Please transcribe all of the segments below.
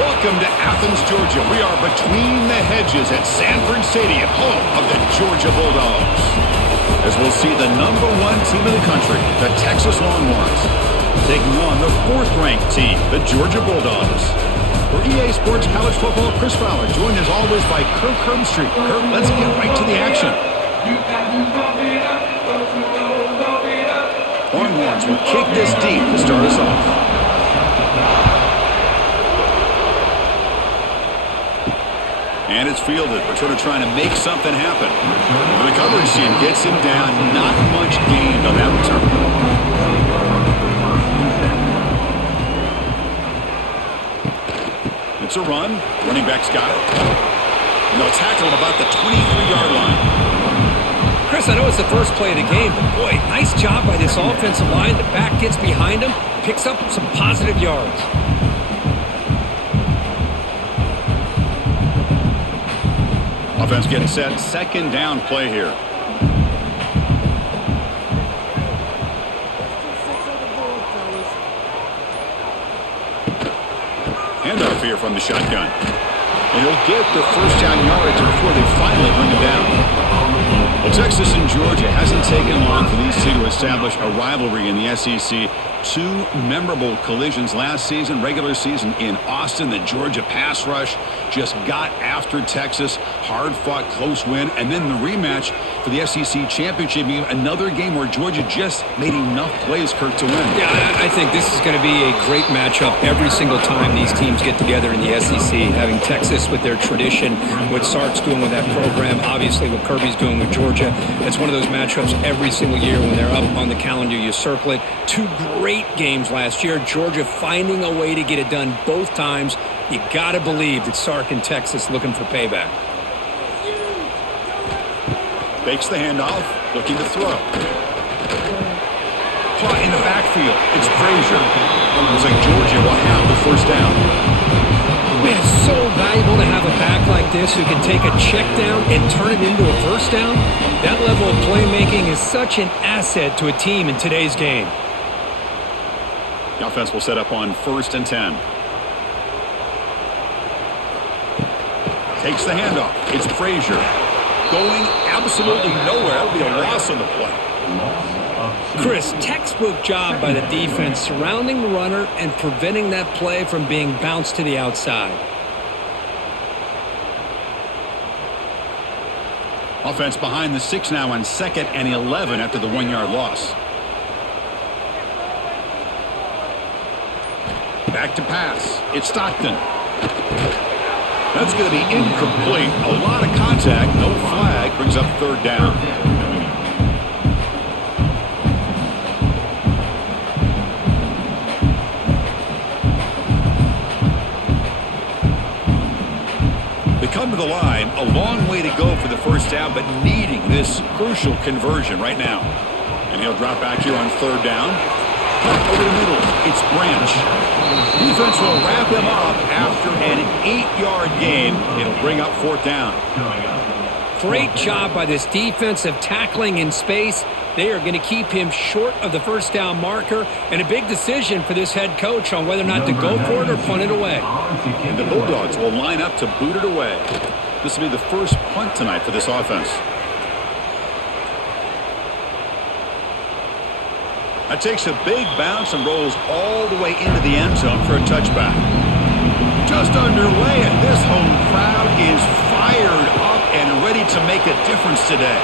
Welcome to Athens, Georgia. We are between the hedges at Sanford Stadium, home of the Georgia Bulldogs. As we'll see the #1 team in the country, the Texas Longhorns, taking on the 4th-ranked team, the Georgia Bulldogs. For EA Sports College Football, Chris Fowler, joined as always by Kirk Herbstreit. Kirk, let's get right to the action. Longhorns will kick this deep to start us off. And it's fielded. Returner trying to make something happen. And the coverage team gets him down. Not much gained on that return. It's a run. Running back's got it. And they'll tackle him about the 23-yard line. Chris, I know it's the first play of the game, but boy, nice job by this offensive line. The back gets behind him, picks up some positive yards. Offense getting set. 2nd down play here. Handoff here from the shotgun. And he'll get the first down yardage before they finally bring him down. Well, Texas and Georgia hasn't taken long for these two to establish a rivalry in the SEC. 2 memorable collisions last season, regular season in Austin. The Georgia pass rush just got after Texas. Hard-fought, close win. And then the rematch for the SEC championship game. Another game where Georgia just made enough plays, Kirk, to win. Yeah, I think this is going to be a great matchup every single time these teams get together in the SEC. Having Texas with their tradition, what Sark's doing with that program, obviously what Kirby's doing with Georgia. It's one of those matchups every single year when they're up on the calendar. You circle it. 2 great games last year. Georgia finding a way to get it done both times. You got to believe that Sark and Texas looking for payback. Fakes the handoff, looking to throw. Caught in the backfield. It's Frazier. Looks like Georgia will have the first down. Man, it's so valuable to have a back like this who can take a check down and turn it into a first down. That level of playmaking is such an asset to a team in today's game. The offense will set up on 1st and 10. Takes the handoff. It's Frazier. Going absolutely nowhere. That'll be a loss on the play. Chris, textbook job by the defense surrounding the runner and preventing that play from being bounced to the outside. Offense behind the 6 now on 2nd and 11 after the 1-yard loss. Back to pass. It's Stockton. That's going to be incomplete. A lot of contact. No flag. Brings up 3rd down. They come to the line. A long way to go for the first down, but needing this crucial conversion right now. And he'll drop back here on 3rd down. Over the middle, it's Branch. Defense will wrap him up after an 8-yard gain. It'll bring up 4th down. Great job by this defensive tackling in space. They are going to keep him short of the first down marker, and a big decision for this head coach on whether or not to go for it or punt it away. And the Bulldogs will line up to boot it away. This will be the first punt tonight for this offense. That takes a big bounce and rolls all the way into the end zone for a touchback. Just underway, and this home crowd is fired up and ready to make a difference today.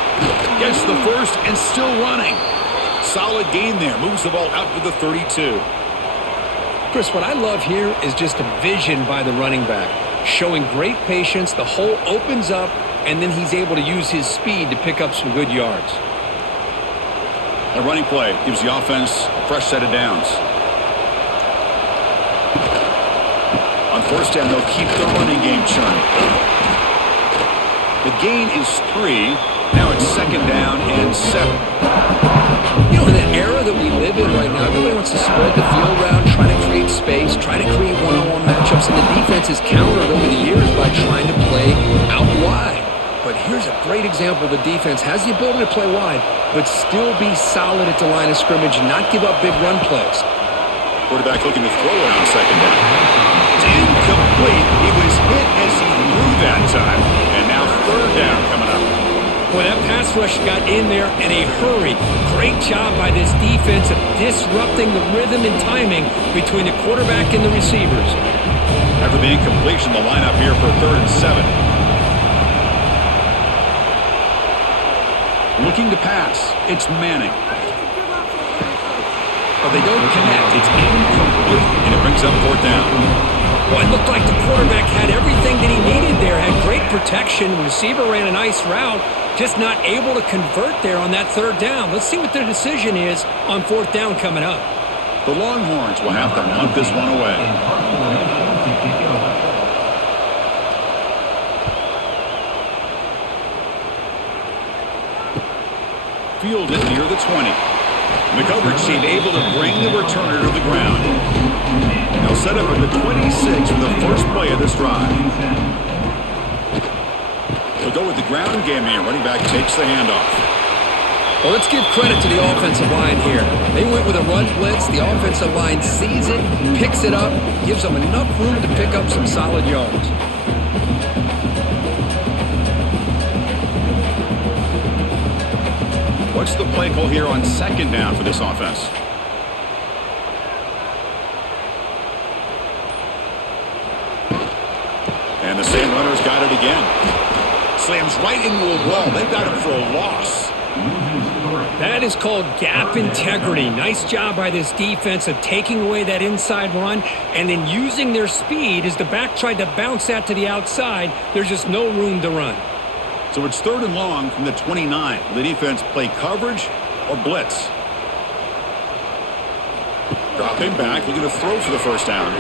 Gets the first and still running. Solid gain there. Moves the ball out to the 32. Chris, what I love here is just a vision by the running back. Showing great patience. The hole opens up, and then he's able to use his speed to pick up some good yards. A running play gives the offense a fresh set of downs. On 1st down, they'll keep the running game churning. The gain is 3. Now it's 2nd down and 7. You know, in the era that we live in right now, everybody wants to spread the field around, try to create space, try to create one-on-one matchups, and the defense has countered over the years by trying to play out wide. But here's a great example. The defense has the ability to play wide, but still be solid at the line of scrimmage and not give up big run plays. Quarterback looking to throw it on 2nd down. It's incomplete. Boy, that pass rush got in there in a hurry. Great job by this defense of disrupting the rhythm and timing between the quarterback and the receivers. After the incompletion, the lineup here for 3rd and 7. Looking to pass. It's Manning. Oh, they don't connect. It's incomplete. And it brings up 4th down. Well, it looked like the quarterback had everything that he needed there. Had great protection. The receiver ran a nice route. Just not able to convert there on that 3rd down. Let's see what their decision is on 4th down coming up. The Longhorns will have to punt this one away. Fielded near the 20. The coverage team able to bring the returner to the ground. They'll set up at the 26 for the first play of this drive. They'll go with the ground game here. Running back takes the handoff. Well, let's give credit to the offensive line here. They went with a run blitz. The offensive line sees it, picks it up, gives them enough room to pick up some solid yards. What's the play call here on 2nd down for this offense? And the same runner's got it again. Slams right into a wall. They've got him for a loss. That is called gap integrity. Nice job by this defense of taking away that inside run and then using their speed as the back tried to bounce that to the outside. There's just no room to run. So it's 3rd and long from the 29. The defense play coverage or blitz. Dropping back, looking to throw for the 1st down.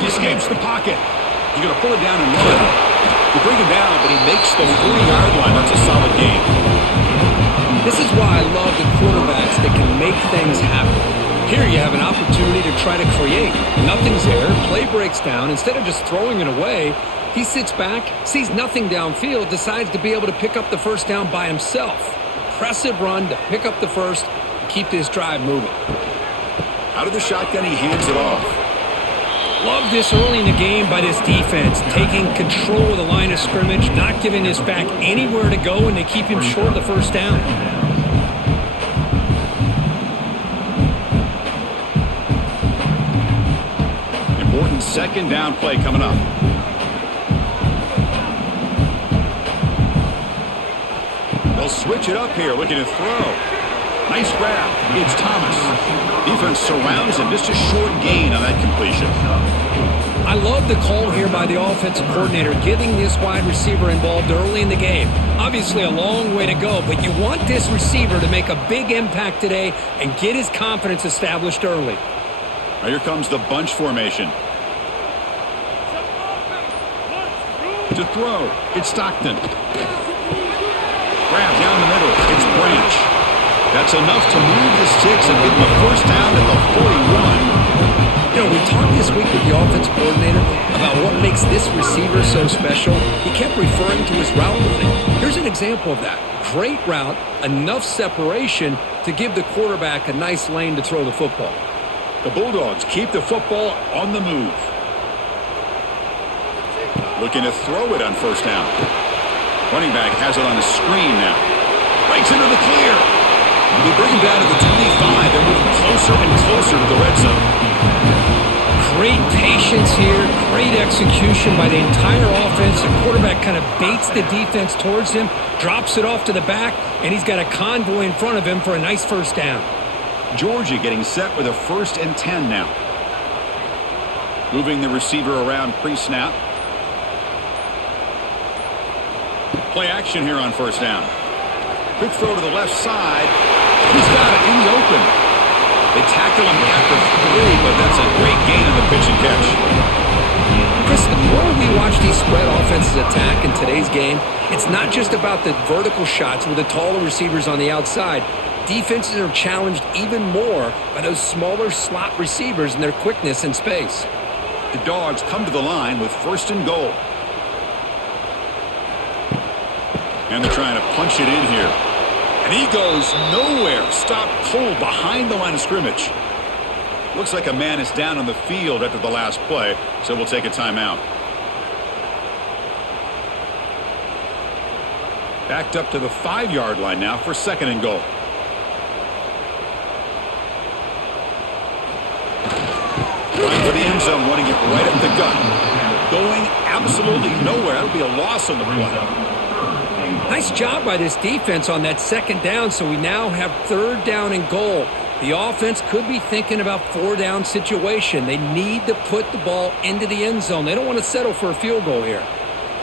He escapes the pocket. He's going to pull it down and run. They bring him down, but he makes the 40-yard line. That's a solid gain. This is why I love the quarterbacks that can make things happen. Here you have an opportunity to try to create. Nothing's there. Play breaks down. Instead of just throwing it away, he sits back, sees nothing downfield, decides to be able to pick up the 1st down by himself. Impressive run to pick up the 1st, keep this drive moving. Out of the shotgun, he hands it off. Love this early in the game by this defense, taking control of the line of scrimmage, not giving this back anywhere to go, and they keep him short of the 1st down. Important 2nd down play coming up. They'll switch it up here, looking to throw. Nice grab. It's Thomas. Defense surrounds him. Just a short gain on that completion. I love the call here by the offensive coordinator, getting this wide receiver involved early in the game. Obviously a long way to go, but you want this receiver to make a big impact today and get his confidence established early. Now here comes the bunch formation. To throw, it's Stockton. Grab down the middle, it's Branch. That's enough to move the sticks and get the 1st down at the 41. You know, we talked this week with the offensive coordinator about what makes this receiver so special. He kept referring to his route running. Here's an example of that. Great route, enough separation to give the quarterback a nice lane to throw the football. The Bulldogs keep the football on the move. Looking to throw it on 1st down. Running back has it on the screen now. Breaks into the clear. They bring him down to the 25. They're moving closer and closer to the red zone. Great patience here. Great execution by the entire offense. The quarterback kind of baits the defense towards him, drops it off to the back, and he's got a convoy in front of him for a nice 1st down. Georgia getting set with a 1st and 10 now. Moving the receiver around pre-snap. Play action here on 1st down. Quick throw to the left side. He's got it in the open. They tackle him at the 3, but that's a great gain on the pitch and catch. Chris, the more we watch these spread offenses attack in today's game, it's not just about the vertical shots with the taller receivers on the outside. Defenses are challenged even more by those smaller slot receivers and their quickness in space. The Dogs come to the line with 1st and goal. And they're trying to punch it in here. And he goes nowhere. Stopped cold behind the line of scrimmage. Looks like a man is down on the field after the last play, so we'll take a timeout. Backed up to the 5-yard line now for 2nd and goal. Trying for the end zone, wanting it right up the gut. Going absolutely nowhere. That'll be a loss on the play. Nice job by this defense on that 2nd down, so we now have 3rd down and goal. The offense could be thinking about 4-down situation. They need to put the ball into the end zone. They don't want to settle for a field goal here.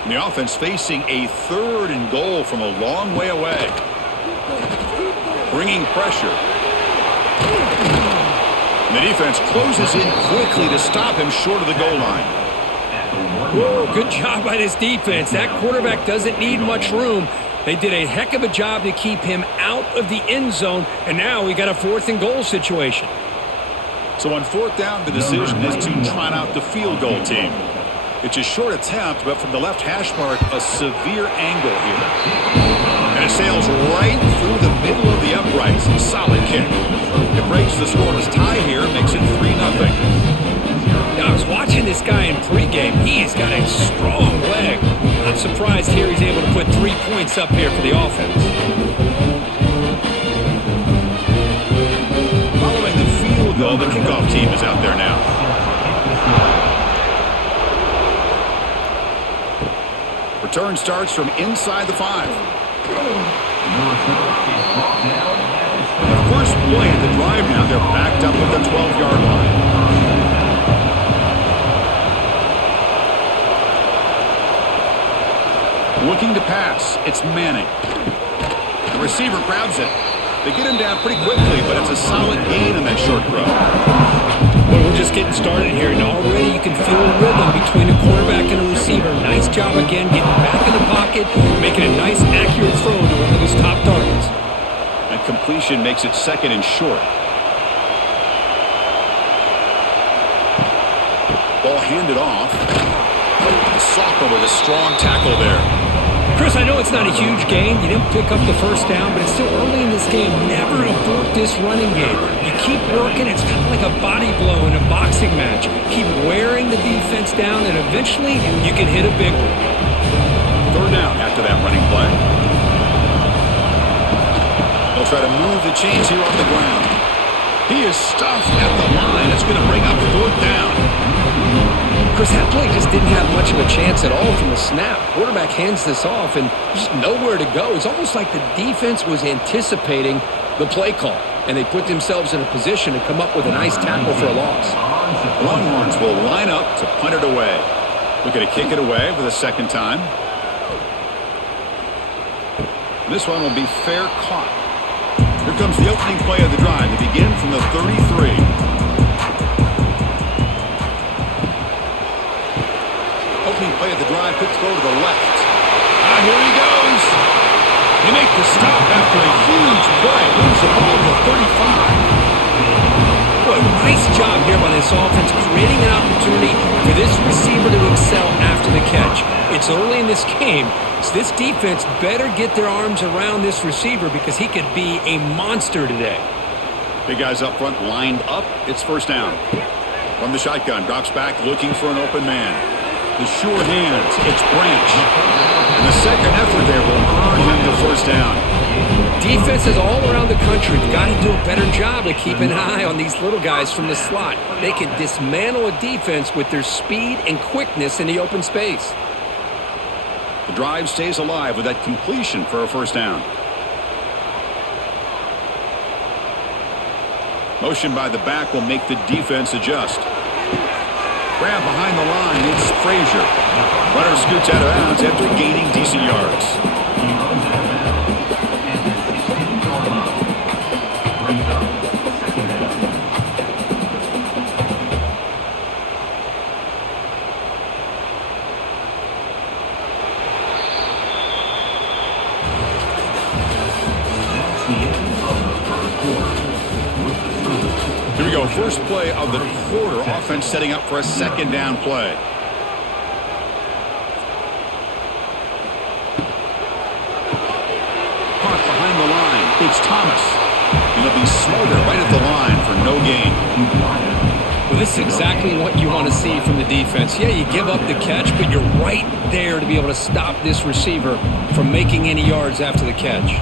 And the offense facing a 3rd and goal from a long way away. Bringing pressure. And the defense closes in quickly to stop him short of the goal line. Woo, good job by this defense. That quarterback doesn't need much room. They did a heck of a job to keep him out of the end zone, and now we got a 4th and goal situation. So on 4th down, the decision is to trot out the field goal team. It's a short attempt, but from the left hash mark, a severe angle here. And it sails right through the middle of the uprights. Solid kick. It breaks the scoreless tie here, makes it 3-0. Now, I was watching this guy in pregame. He's got a strong leg. I'm surprised here he's able to put 3 points up here for the offense. Following the field goal, the kickoff team is out there now. Return starts from inside the 5. The first play of the drive now, they're backed up at the 12-yard line. Looking to pass, it's Manning. The receiver grabs it. They get him down pretty quickly, but it's a solid gain in that short throw. Well, we're just getting started here, and already you can feel a rhythm between a quarterback and a receiver. Nice job again, getting back in the pocket, making a nice, accurate throw to one of his top targets. And completion makes it 2nd and short. Ball handed off. Soccer with a strong tackle there. Chris, I know it's not a huge gain. You didn't pick up the 1st down, but it's still early in this game. Never abort this running game. You keep working. It's kind of like a body blow in a boxing match. Keep wearing the defense down, and eventually you can hit a big one. 3rd down after that running play. They'll try to move the chains here on the ground. He is stuffed at the line. It's going to bring up 4th down. Chris, that play just didn't have much of a chance at all from the snap. Quarterback hands this off and just nowhere to go. It's almost like the defense was anticipating the play call, and they put themselves in a position to come up with a nice tackle for a loss. Longhorns will line up to punt it away. Looking to kick it away for the 2nd time. This one will be fair caught. Here comes the opening play of the drive. They begin from the 33. Opening play of the drive, quick throw to the left. Here he goes. They make the stop after a huge play. Moves the ball to the 35. Boy, nice job here by this offense, creating an opportunity for this receiver to excel after the catch. It's early in this game, so this defense better get their arms around this receiver because he could be a monster today. Big guys up front lined up. It's 1st down. From the shotgun, drops back looking for an open man. The sure hands, it's Branch. And the 2nd effort there will earn him the 1st down. Defenses all around the country have got to do a better job of keeping an eye on these little guys from the slot. They can dismantle a defense with their speed and quickness in the open space. The drive stays alive with that completion for a 1st down. Motion by the back will make the defense adjust. Grab behind the line, it's Frazier. Runner scoots out of bounds after gaining decent yards. Here we go, first play of the quarter. Offense setting up for a 2nd down play. Caught behind the line. It's Thomas. He'll be smothered right at the line for no gain. Well, this is exactly what you want to see from the defense. Yeah, you give up the catch, but you're right there to be able to stop this receiver from making any yards after the catch.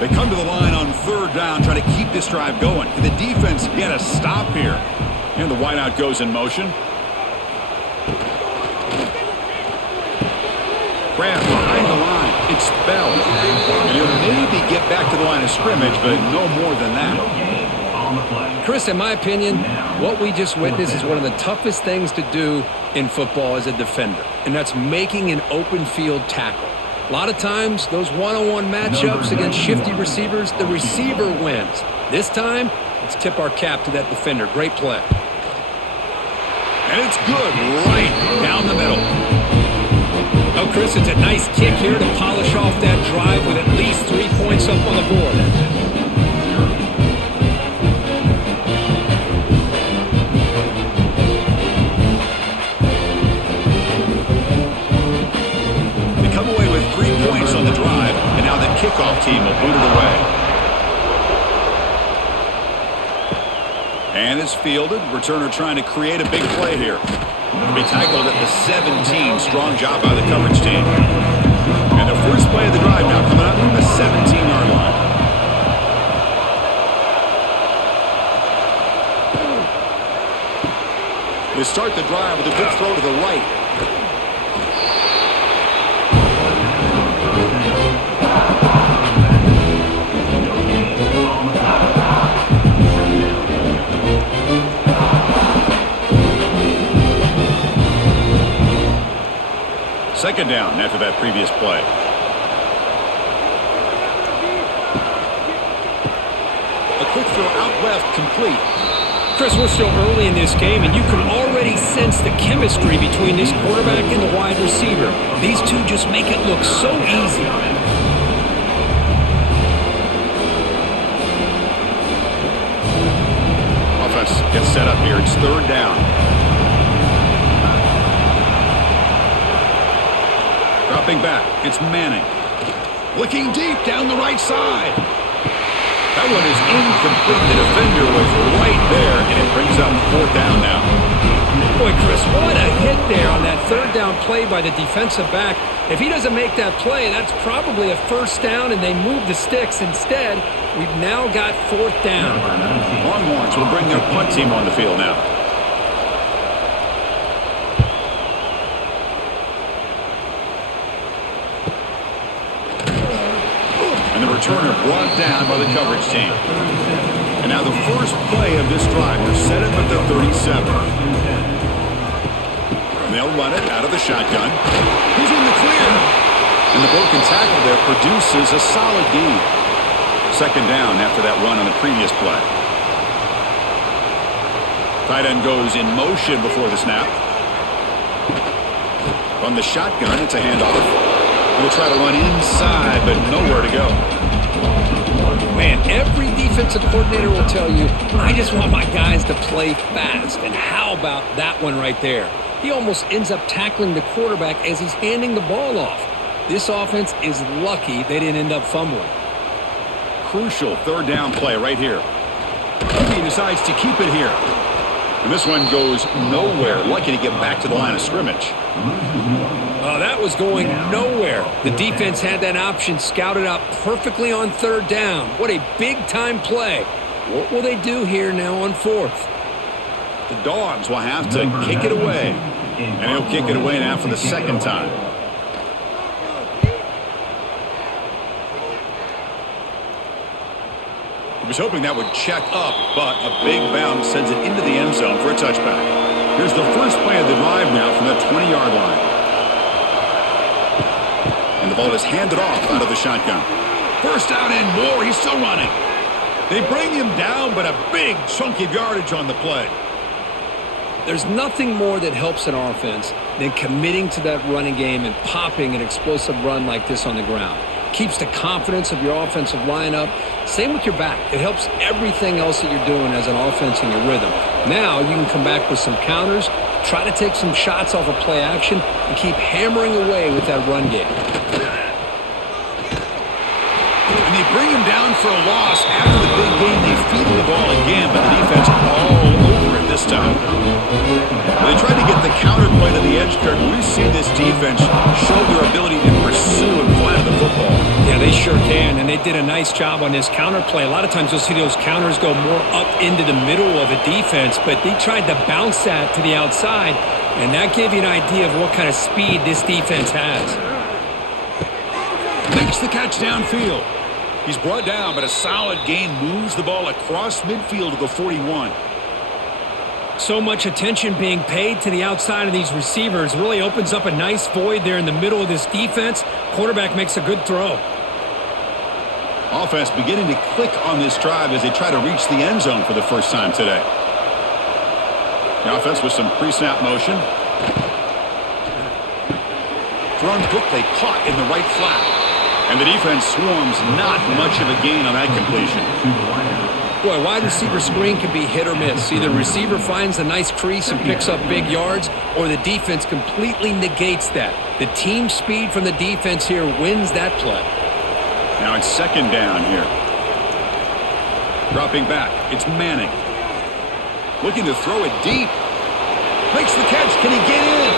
They come to the line on third down, trying to keep this drive going. Can the defense get a stop here? And the wideout goes in motion. Grab behind the line. It's Bell. And he'll maybe get back to the line of scrimmage, but no more than that. Chris, in my opinion, what we just witnessed is one of the toughest things to do in football as a defender, and that's making an open field tackle. A lot of times, those one-on-one matchups against shifty receivers, the receiver wins. This time, let's tip our cap to that defender. Great play. And it's good right down the middle. Oh, Chris, it's a nice kick here to polish off that drive with at least 3 points up on the board. They come away with 3 points on the drive, and now the kickoff team will boot it away. And it's fielded. Returner trying to create a big play here. He'll be tackled at the 17. Strong job by the coverage team. And the first play of the drive now coming up from the 17-yard line. They start the drive with a good throw to the right. Second down after that previous play. A quick throw out left, complete. Chris, we're still early in this game, and you can already sense the chemistry between this quarterback and the wide receiver. These two just make it look so easy. Offense gets set up here. It's third down. Dropping back, it's Manning. Looking deep down the right side. That one is incomplete. The defender was right there, and it brings up fourth down now. Boy, Chris, what a hit there on that third down play by the defensive back. If he doesn't make that play, that's probably a first down, and they move the sticks. Instead, we've now got fourth down. Longhorns will bring their punt team on the field now. Returner brought down by the coverage team. And now the first play of this drive. They're set up at the 37. And they'll run it out of the shotgun. He's in the clear. And the broken tackle there produces a solid gain. Second down after that run on the previous play. Tight end goes in motion before the snap. From the shotgun, it's a handoff. He'll try to run inside, but nowhere to go. Man, every defensive coordinator will tell you, I just want my guys to play fast. And how about that one right there? He almost ends up tackling the quarterback as he's handing the ball off. This offense is lucky they didn't end up fumbling. Crucial third down play right here. He decides to keep it here. And this one goes nowhere. Lucky to get back to the line of scrimmage. Oh, that was going nowhere. The defense had that option scouted out perfectly on third down. What a big-time play. What will they do here now on fourth? The Dogs will have to kick it away. And he'll kick it away now for the second time. He was hoping that would check up, but a big bounce sends it into the end zone for a touchback. Here's the first play of the drive now from the 20-yard line. And the ball is handed off out of the shotgun. First down and more. He's still running. They bring him down, but a big chunk of yardage on the play. There's nothing more that helps an offense than committing to that running game and popping an explosive run like this on the ground. Keeps the confidence of your offensive lineup. Same with your back. It helps everything else that you're doing as an offense in your rhythm. Now you can come back with some counters, try to take some shots off of play action, and keep hammering away with that run game. And they bring him down for a loss. After the big game, they feed him the ball again, but the defense all over stop. They tried to get the counter play to the edge, Kirk. We've seen this defense show their ability to pursue and fly the football. Yeah, they sure can, and they did a nice job on this counter play. A lot of times you'll see those counters go more up into the middle of a defense, but they tried to bounce that to the outside, and that gave you an idea of what kind of speed this defense has. Makes the catch downfield. He's brought down, but a solid gain moves the ball across midfield to the 41. So much attention being paid to the outside of these receivers. Really opens up a nice void there in the middle of this defense. Quarterback makes a good throw. Offense beginning to click on this drive as they try to reach the end zone for the first time today. The offense with some pre-snap motion. Thrown quickly, caught in the right flat. And the defense swarms, not much of a gain on that completion. Boy, wide receiver screen can be hit or miss. Either receiver finds a nice crease and picks up big yards, or the defense completely negates that. The team speed from the defense here wins that play. Now it's second down here. Dropping back, it's Manning. Looking to throw it deep. Makes the catch, can he get in?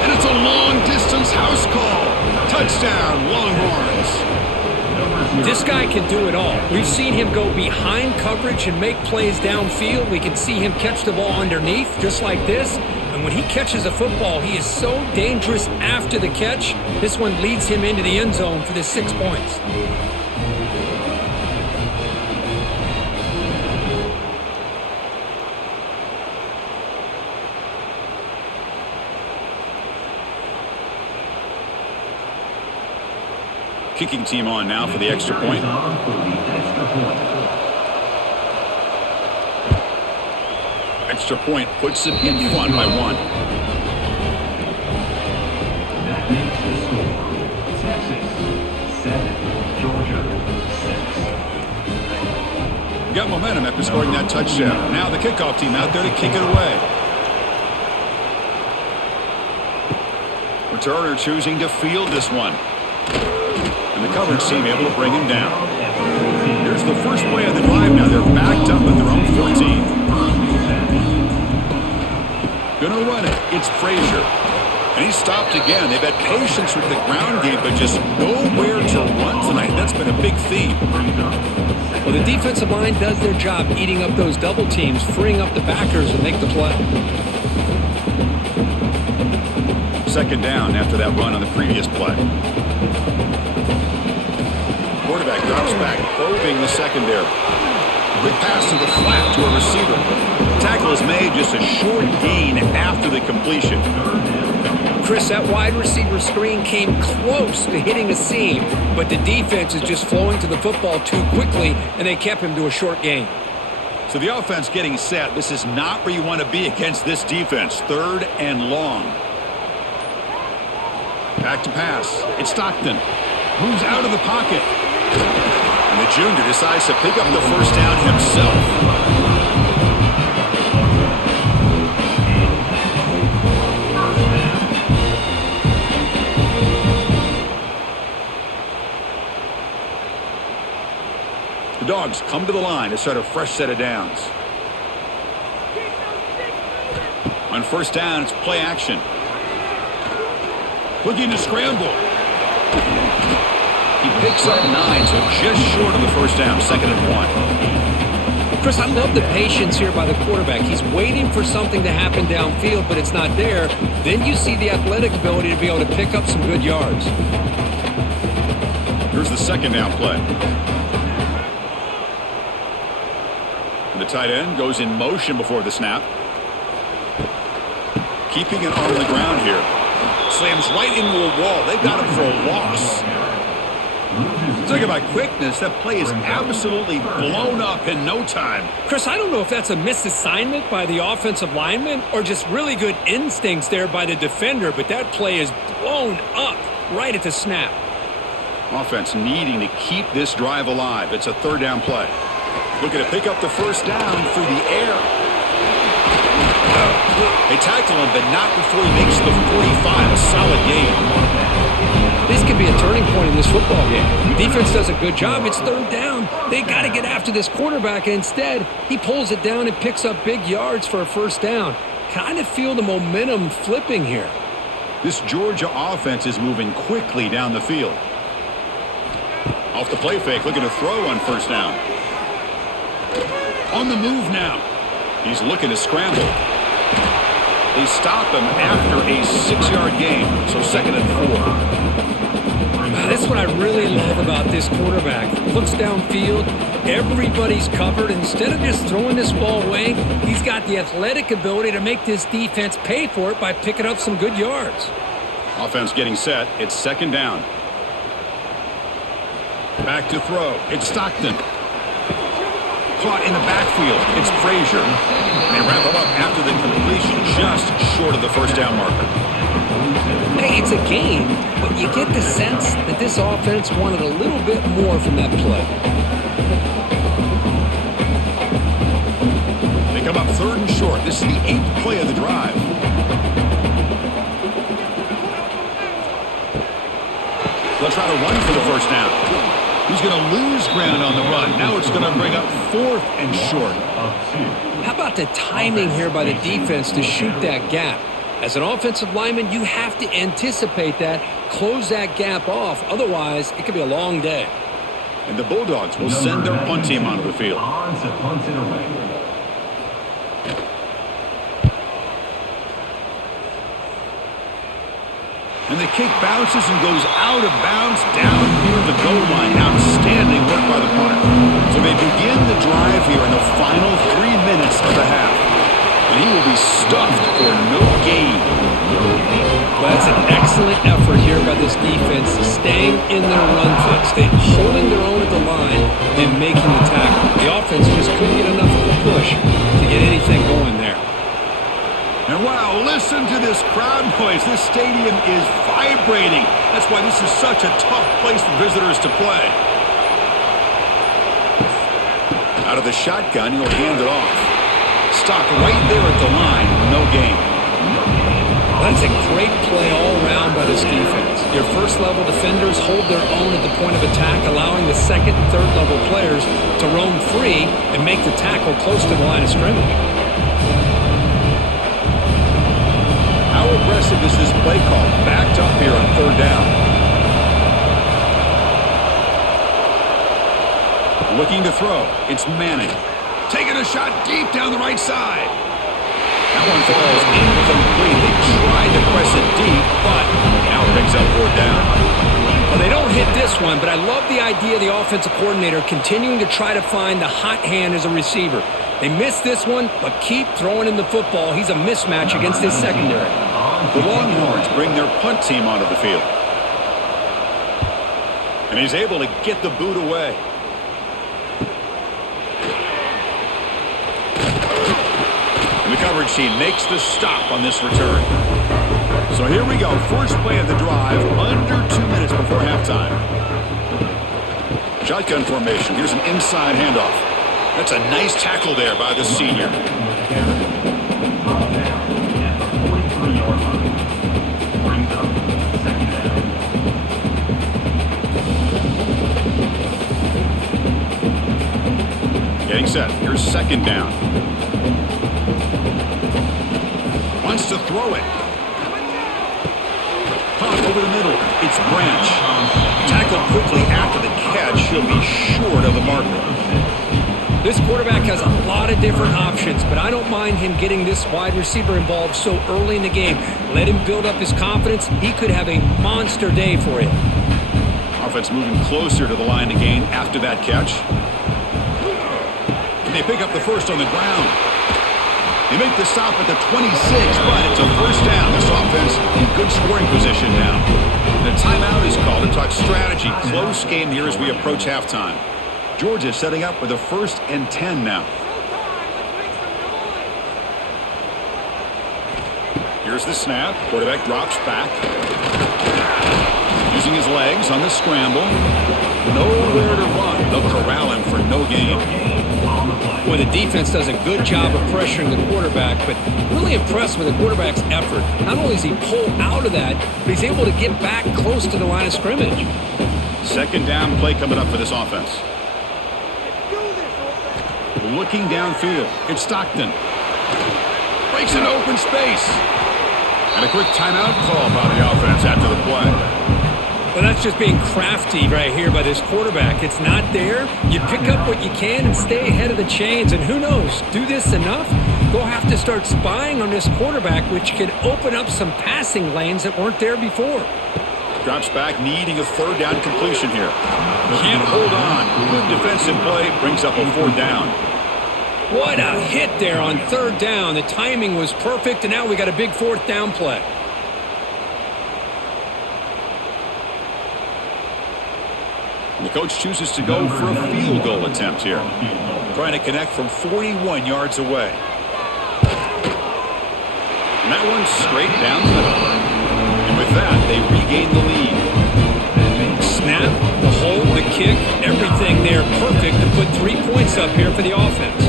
And it's a long-distance house call. Touchdown, Longhorns. This guy can do it all. We've seen him go behind coverage and make plays downfield. We can see him catch the ball underneath, just like this. And when he catches a football, he is so dangerous after the catch. This one leads him into the end zone for the 6 points. Kicking team on now for the extra point. Extra point puts it in front by 1. That makes the score Texas 7, Georgia 6. Got momentum after scoring that touchdown. Now the kickoff team out there to kick it away. Returner choosing to field this one. And the coverage team able to bring him down. Here's the first play of the drive now. They're backed up at their own 14. Gonna run it. It's Frazier. And he's stopped again. They've had patience with the ground game, but just nowhere to run tonight. That's been a big theme. Well, the defensive line does their job eating up those double teams, freeing up the backers and make the play. Second down after that run on the previous play. Quarterback drops back, probing the secondary. Quick pass to the flat to a receiver. Tackle is made, just a short gain after the completion. Chris, that wide receiver screen came close to hitting a seam, but the defense is just flowing to the football too quickly, and they kept him to a short gain. So the offense getting set. This is not where you want to be against this defense. 3rd and long. Back to pass. It's Stockton. Moves out of the pocket. And the junior decides to pick up the first down himself. The Dogs come to the line to start a fresh set of downs. On first down, it's play action. Looking to scramble. He picks up 9, so just short of the first down, 2nd and 1. Chris, I love the patience here by the quarterback. He's waiting for something to happen downfield, but it's not there. Then you see the athletic ability to be able to pick up some good yards. Here's the 2nd down play. And the tight end goes in motion before the snap. Keeping it on the ground here. Slams right into a wall. They got him for a loss. Talk about quickness. That play is absolutely blown up in no time. Chris, I don't know if that's a misassignment by the offensive lineman or just really good instincts there by the defender, but that play is blown up right at the snap. Offense needing to keep this drive alive. It's a 3rd down play. Looking to pick up the first down through the air. They tackle him, but not before he makes the 45. A solid game. This could be be a turning point in this football game. Defense does a good job. It's third down. They got to get after this quarterback. And instead, he pulls it down and picks up big yards for a first down. Kind of feel the momentum flipping here. This Georgia offense is moving quickly down the field. Off the play fake, looking to throw on first down. On the move now. He's looking to scramble. They stop him after a 6-yard gain, so 2nd and 4. That's what I really love about this quarterback. Looks downfield, everybody's covered. Instead of just throwing this ball away, he's got the athletic ability to make this defense pay for it by picking up some good yards. Offense getting set. It's 2nd down. Back to throw. It's Stockton. Caught in the backfield. It's Frazier. They wrap him up after the completion, just short of the first down marker. Hey, it's a game, but you get the sense that this offense wanted a little bit more from that play. They come up 3rd and short. This is the 8th play of the drive. They'll try to run for the first down. He's going to lose ground on the run. Now it's going to bring up 4th and short. How about the timing here by the defense to shoot that gap? As an offensive lineman, you have to anticipate that, close that gap off. Otherwise, it could be a long day. And the Bulldogs will send their punt team onto the field. On to punt it away. And the kick bounces and goes out of bounds down near the goal line. Outstanding work by the punter. So they begin the drive here in the final 3 minutes of the half. And he will be stuffed for no gain. Well, that's an excellent effort here by this defense, staying in their run fix, staying holding their own at the line and making the tackle. The offense just couldn't get enough of a push to get anything going there. And wow, listen to this crowd noise. This stadium is vibrating. That's why this is such a tough place for visitors to play. Out of the shotgun, he'll hand it off. Stopped right there at the line. No gain. That's a great play all around by this defense. Your first-level defenders hold their own at the point of attack, allowing the second and third-level players to roam free and make the tackle close to the line of scrimmage. How aggressive is this play call? Backed up here on 3rd down. Looking to throw. It's Manning. Taking a shot deep down the right side. That one falls incomplete. They tried to press it deep, but now it brings up 4th down. Well, they don't hit this one, but I love the idea of the offensive coordinator continuing to try to find the hot hand as a receiver. They missed this one, but keep throwing him the football. He's a mismatch against his secondary. The Longhorns bring their punt team onto the field. And he's able to get the boot away. And the coverage team makes the stop on this return. So here we go. First play of the drive, under 2 minutes before halftime. Shotgun formation. Here's an inside handoff. That's a nice tackle there by the senior. Getting set. Here's 2nd down. Wants to throw it. Caught over the middle. It's Branch. Tackled quickly after the catch. He'll be short of the marker. This quarterback has a lot of different options, but I don't mind him getting this wide receiver involved so early in the game. Let him build up his confidence. He could have a monster day for you. Offense moving closer to the line to gain after that catch. And they pick up the first on the ground. They make the stop at the 26, but it's a first down. This offense in good scoring position now. The timeout is called to talk strategy. Close game here as we approach halftime. Georgia setting up with a 1st and 10 now. Here's the snap. Quarterback drops back. Using his legs on the scramble. Nowhere to run. They'll corral him for no gain. Well, the defense does a good job of pressuring the quarterback, but really impressed with the quarterback's effort. Not only does he pull out of that, but he's able to get back close to the line of scrimmage. Second down play coming up for this offense. Looking downfield, it's Stockton. Breaks an open space. And a quick timeout call by the offense after the play. Well, that's just being crafty right here by this quarterback. It's not there. You pick up what you can and stay ahead of the chains. And who knows, do this enough, they'll have to start spying on this quarterback, which could open up some passing lanes that weren't there before. Drops back, needing a third down completion here. Can't hold on. Good defensive play, brings up a fourth down. What a hit there on third down. The timing was perfect, and now we got a big fourth down play. The coach chooses to go for a field goal attempt here. Trying to connect from 41 yards away. And that one's straight down the middle. And with that, they regain the lead. Snap, the hold, the kick, everything there perfect to put 3 points up here for the offense.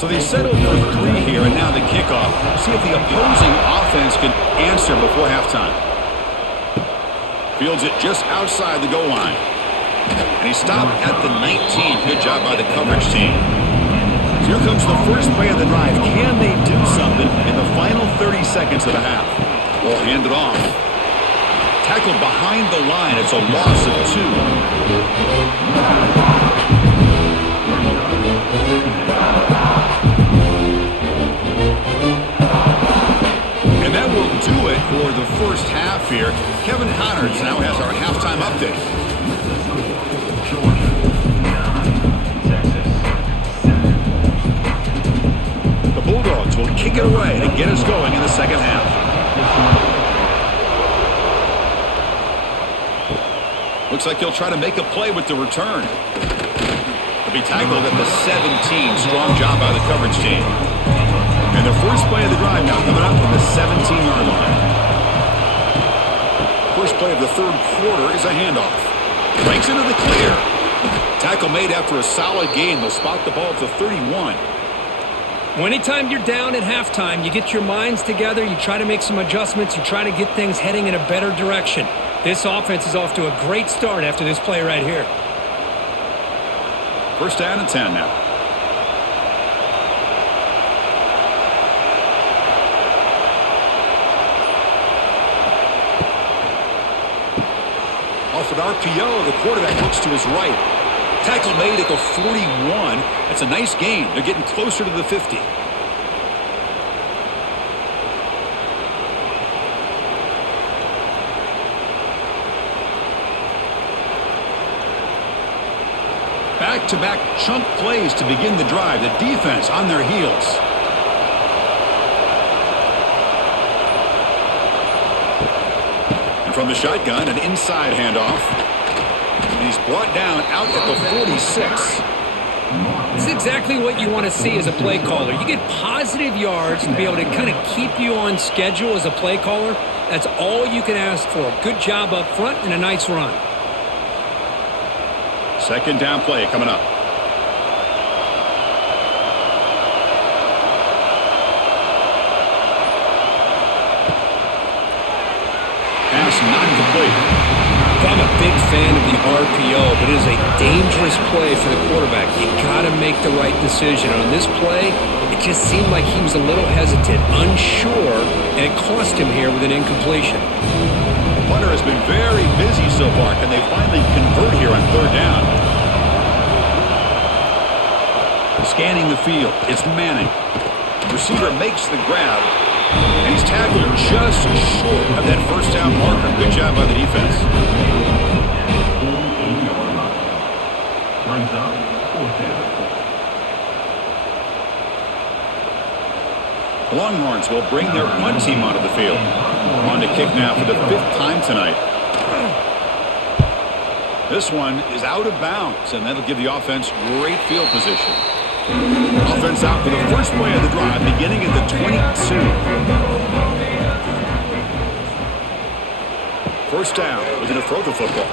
So they settled for 3 here, and now the kickoff. See if the opposing offense can answer before halftime. Fields it just outside the goal line. And he stopped at the 19. Good job by the coverage team. So here comes the first play of the drive. Can they do something in the final 30 seconds of the half? They'll hand it off. Tackled behind the line. It's a loss of 2. And that will do it for the first half here. Kevin Connors now has our halftime update. Georgia 9, Texas 7. The Bulldogs will kick it away to get us going in the second half. Looks like he'll try to make a play with the return. He'll be tackled at the 17. Strong job by the coverage team. And the first play of the drive now coming up from the 17-yard line. First play of the third quarter is a handoff. Breaks into the clear. Tackle made after a solid gain. They'll spot the ball at the 31. Well, anytime you're down at halftime, you get your minds together, you try to make some adjustments, you try to get things heading in a better direction. This offense is off to a great start after this play right here. First down and 10 now. Off an RPO, the quarterback looks to his right. Tackle made at the 41. That's a nice gain. They're getting closer to the 50. Back-to-back chunk plays to begin the drive. The defense on their heels. And from the shotgun, an inside handoff. And he's brought down out at the 46. This is exactly what you want to see as a play caller. You get positive yards to be able to kind of keep you on schedule as a play caller. That's all you can ask for. Good job up front and a nice run. Second down play coming up. Pass not complete. I'm a big fan of the RPO, but it is a dangerous play for the quarterback. You got to make the right decision. On this play, it just seemed like he was a little hesitant, unsure, and it cost him here with an incompletion. The punter has been very busy so far. Can they finally convert here on third down? Scanning the field, it's Manning. Receiver makes the grab, and he's tackled just short of that first down marker. Good job by the defense. Brings up fourth down. The Longhorns will bring their punt team onto the field. On to kick now for the 5th time tonight. This one is out of bounds, and that'll give the offense great field position. Offense out for the first play of the drive, beginning at the 22. First down, looking to throw the football.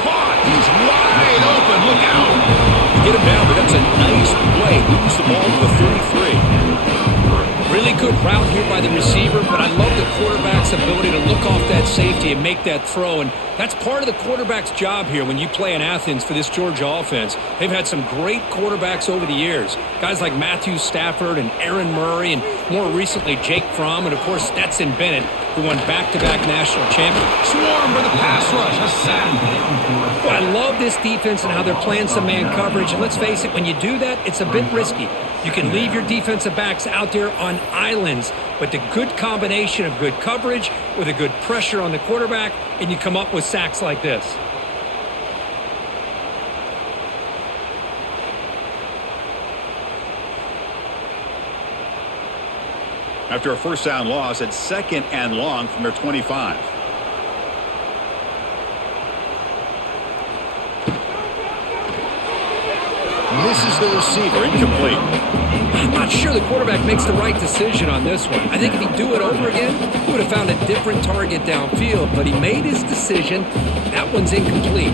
Caught! He's wide open, look out! Get him down, but that's a nice play. Moves the ball to the 33. Really good route here by the receiver, but I love the quarterback's ability to look off that safety and make that throw. And that's part of the quarterback's job here when you play in Athens for this Georgia offense. They've had some great quarterbacks over the years. Guys like Matthew Stafford and Aaron Murray, and more recently Jake Fromm, and of course Stetson Bennett, who won back-to-back national champions. Swarm with a pass rush, a sack. Well, I love this defense and how they're playing some man coverage. And let's face it, when you do that, it's a bit risky. You can leave your defensive backs out there on islands, but the good combination of good coverage with a good pressure on the quarterback, and you come up with sacks like this. After a first down loss at 2nd and long from their 25. Misses the receiver, incomplete. I'm not sure the quarterback makes the right decision on this one. I think if he'd do it over again, he would have found a different target downfield, but he made his decision. That one's incomplete.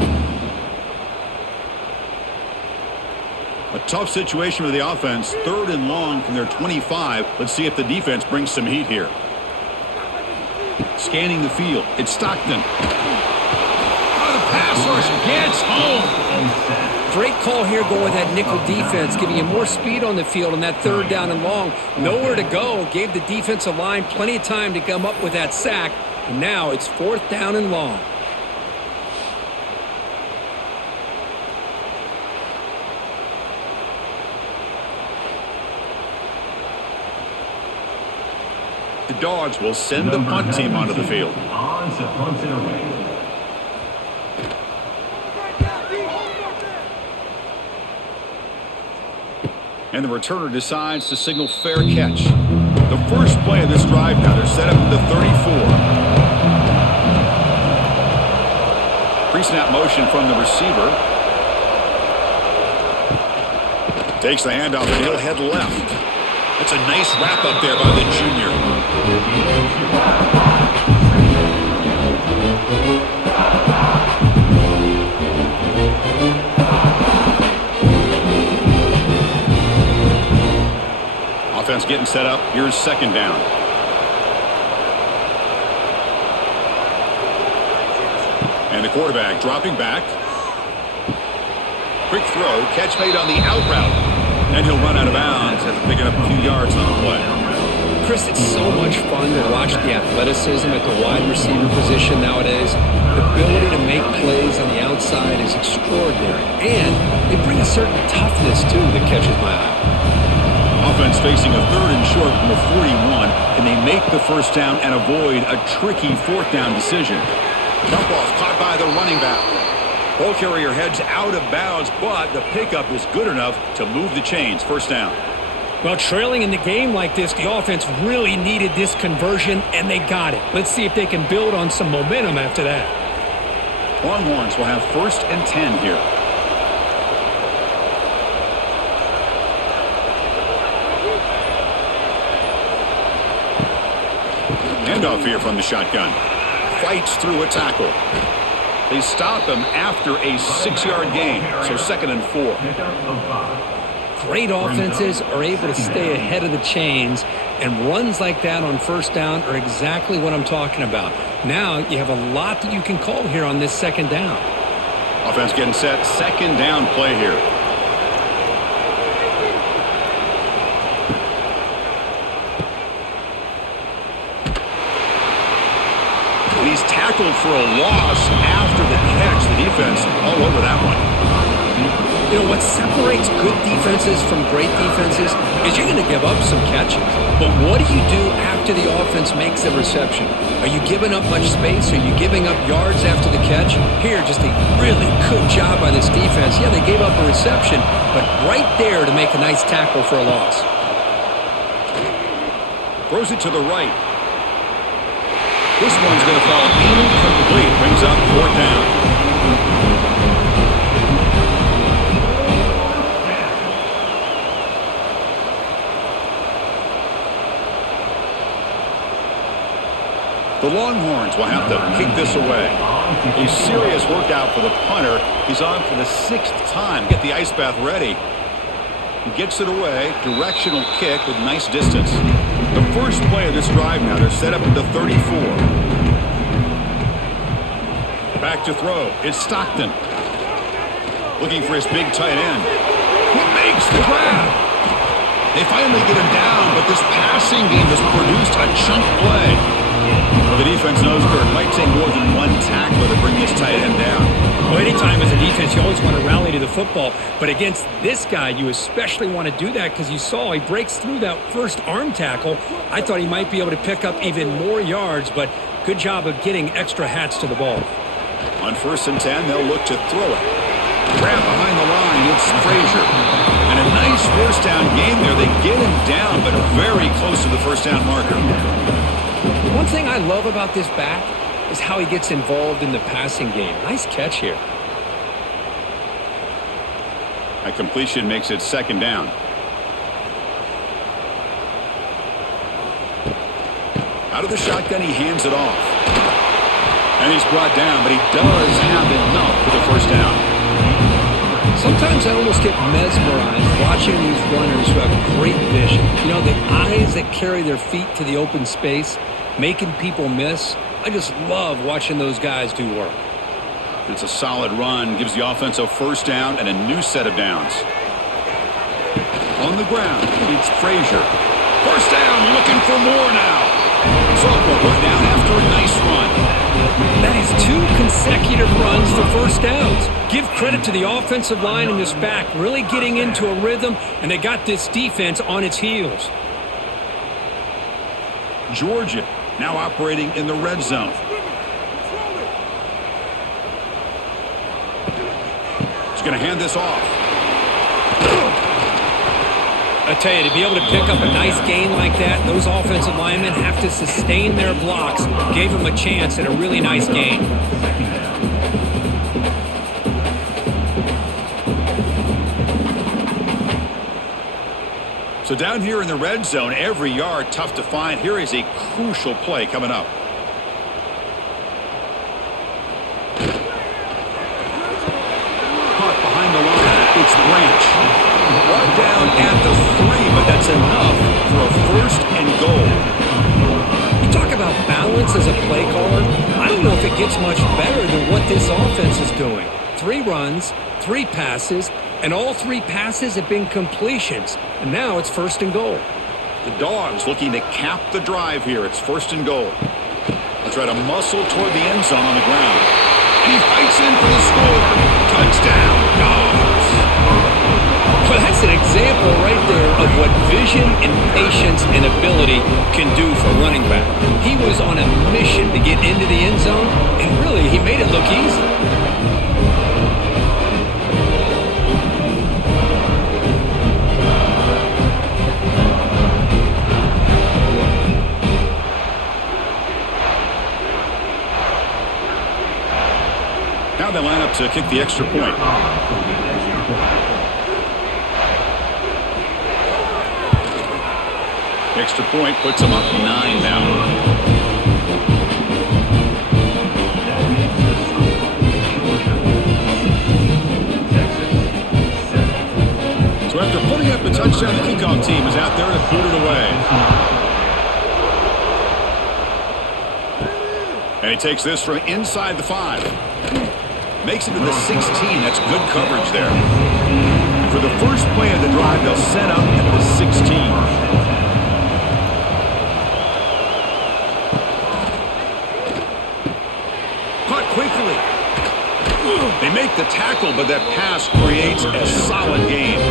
A tough situation for the offense. 3rd and long from their 25. Let's see if the defense brings some heat here. Scanning the field. It's Stockton. Oh, the pass rush gets home. Great call here going with that nickel defense, giving you more speed on the field on that 3rd down and long. Nowhere to go. Gave the defensive line plenty of time to come up with that sack. And now it's 4th down and long. The Dogs will send the punt team onto the field. On to punt it away. And the returner decides to signal fair catch. The first play of this drive now, they're set up at the 34. Pre-snap motion from the receiver. Takes the handoff and he'll head left. That's a nice wrap up there by the junior. Offense getting set up. Here's 2nd down. And the quarterback dropping back. Quick throw. Catch made on the out route. And he'll run out of bounds after picking up a few yards on the play. Chris, it's so much fun to watch the athleticism at the wide receiver position nowadays. The ability to make plays on the outside is extraordinary. And they bring a certain toughness, too, that catches my eye. Offense facing a 3rd and short from the 41. Can they make the first down and avoid a tricky 4th down decision? Dump off caught by the running back. Ball carrier heads out of bounds, but the pickup is good enough to move the chains. First down. Well, trailing in the game like this, the offense really needed this conversion, and they got it. Let's see if they can build on some momentum after that. Longhorns will have 1st and 10 here. Handoff here from the shotgun. Fights through a tackle. They stop him after a 6-yard gain, so 2nd and 4. Great offenses are able to stay ahead of the chains, and runs like that on first down are exactly what I'm talking about. Now you have a lot that you can call here on this 2nd down. Offense getting set. 2nd down play here. And he's tackled for a loss after the catch. The defense all over that one. You know, what separates good defenses from great defenses is you're going to give up some catches. But what do you do after the offense makes the reception? Are you giving up much space? Are you giving up yards after the catch? Here, just a really good job by this defense. Yeah, they gave up a reception, but right there to make a nice tackle for a loss. Throws it to the right. This one's going to fall incomplete. Brings up 4th down. The Longhorns will have to kick this away. A serious workout for the punter. He's on for the 6th time. Get the ice bath ready. He gets it away. Directional kick with nice distance. The first play of this drive now. They're set up at the 34. Back to throw. It's Stockton. Looking for his big tight end. He makes the grab. They finally get him down, but this passing game has produced a chunk play. Well, the defense knows Kurt might take more than one tackler to bring this tight end down. Well, anytime as a defense, you always want to rally to the football. But against this guy, you especially want to do that because you saw he breaks through that first arm tackle. I thought he might be able to pick up even more yards, but good job of getting extra hats to the ball. On 1st and 10, they'll look to throw it. Grab behind the line, it's Frazier. And a nice first down game there. They get him down, but very close to the first down marker. One thing I love about this back is how he gets involved in the passing game. Nice catch here. A completion makes it 2nd down. Out of the shotgun, he hands it off. And he's brought down, but he does have enough for the first down. Sometimes I almost get mesmerized watching these runners who have great vision. You know, the eyes that carry their feet to the open space, making people miss. I just love watching those guys do work. It's a solid run, gives the offense a first down and a new set of downs. On the ground, it's Frazier. First down, looking for more now. Sophomore brought down after a nice run. That is 2 consecutive runs for first downs. Give credit to the offensive line in this back, really getting into a rhythm, and they got this defense on its heels. Georgia now operating in the red zone. He's going to hand this off. I tell you, to be able to pick up a nice gain like that, those offensive linemen have to sustain their blocks. Gave them a chance at a really nice gain. So down here in the red zone, every yard tough to find. Here is a crucial play coming up. Caught behind the line. It's Branch. Brought down at the 3, but that's enough for a 1st and goal. You talk about balance as a play caller. I don't know if it gets much better than what this offense is doing. 3 runs, 3 passes, and all 3 passes have been completions. And now it's 1st and goal. The Dogs looking to cap the drive here. It's 1st and goal. They'll try to muscle toward the end zone on the ground. And he fights in for the score. Touchdown, Dogs. Well, that's an example right there of what vision and patience and ability can do for a running back. He was on a mission to get into the end zone, and really, he made it look easy. Now they line up to kick the extra point. Extra point puts them up 9 now. So after putting up a touchdown, the kickoff team is out there to boot it away. And he takes this from inside the 5. Makes it to the 16. That's good coverage there. For the first play of the drive, they'll set up at the 16. Quickly. They make the tackle, but that pass creates a solid gain.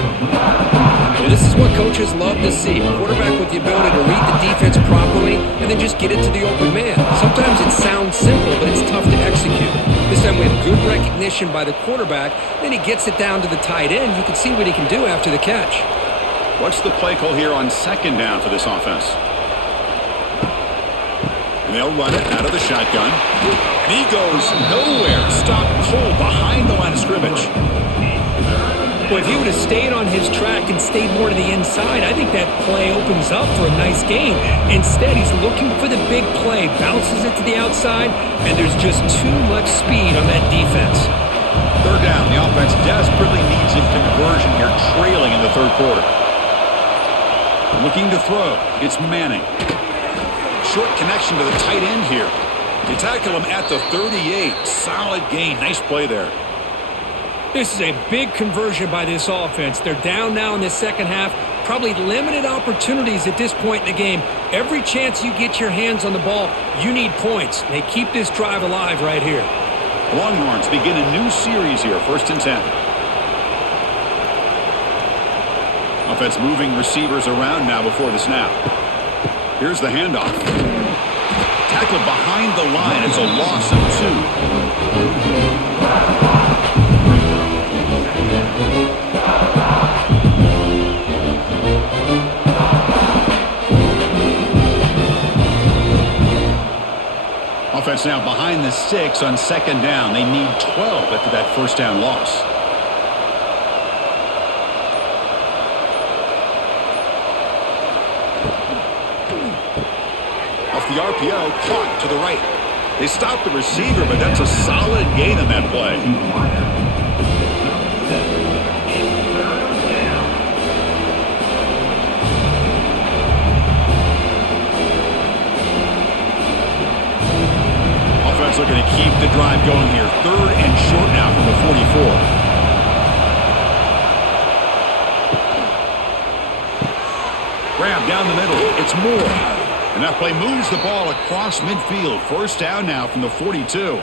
Well, this is what coaches love to see. A quarterback with the ability to read the defense properly and then just get it to the open man. Sometimes it sounds simple, but it's tough to execute. This time we have good recognition by the quarterback. Then he gets it down to the tight end. You can see what he can do after the catch. What's the play call here on 2nd down for this offense? And they'll run it out of the shotgun. And he goes nowhere. Stop cold behind the line of scrimmage. Well, if he would have stayed on his track and stayed more to the inside, I think that play opens up for a nice gain. Instead, he's looking for the big play, bounces it to the outside, and there's just too much speed on that defense. Third down. The offense desperately needs a conversion here, trailing in the third quarter. Looking to throw. It's Manning. Short connection to the tight end here. They tackle him at the 38. Solid gain. Nice play there. This is a big conversion by this offense. They're down now in the second half. Probably limited opportunities at this point in the game. Every chance you get your hands on the ball, you need points. They keep this drive alive right here. Longhorns begin a new series here. 1st and 10. Offense moving receivers around now before the snap. Here's the handoff. Tackled behind the line. It's a loss of 2. Offense now behind the 6 on 2nd down. They need 12 after that 1st down loss. Off the RPO, caught to the right. They stopped the receiver, but that's a solid gain on that play. Offense looking to keep the drive going here. 3rd and short now from the 44. Grab down the middle. It's Moore. And that play moves the ball across midfield. 1st down now from the 42.